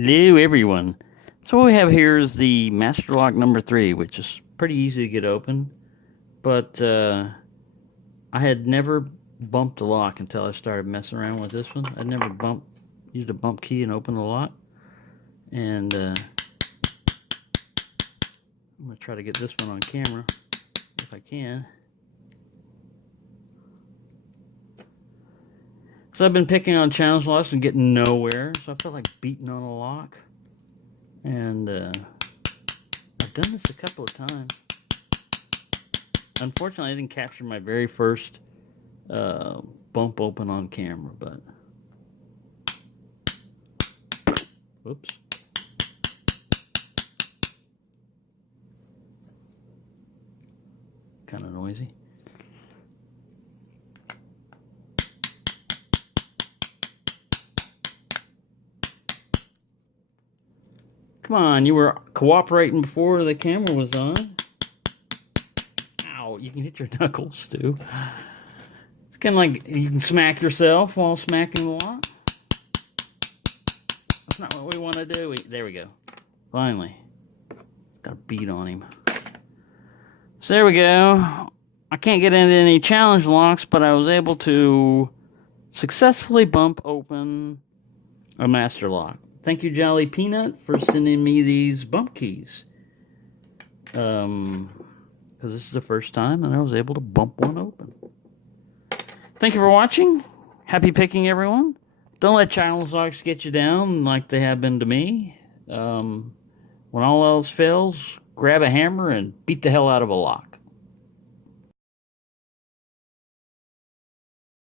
Hello, everyone. So what we have here is the master lock number 3, which is pretty easy to get open. But I had never bumped the lock until I started messing around with this one. I'd never used a bump key and opened the lock. And I'm going to try to get this one on camera if I can. So I've been picking on challenge locks and getting nowhere. So I felt like beating on a lock. And I've done this a couple of times. Unfortunately, I didn't capture my very first bump open on camera, but whoops. Kind of noisy. Come on, you were cooperating before the camera was on. Ow, you can hit your knuckles too. It's kind of like you can smack yourself while smacking the lock. That's not what we want to do. There we go. Finally. Got a beat on him. So there we go. I can't get into any challenge locks, but I was able to successfully bump open a master lock. Thank you, Jolly Peanut, for sending me these bump keys. Because this is the first time that I was able to bump one open. Thank you for watching. Happy picking, everyone. Don't let challenge locks get you down like they have been to me. When all else fails, grab a hammer and beat the hell out of a lock.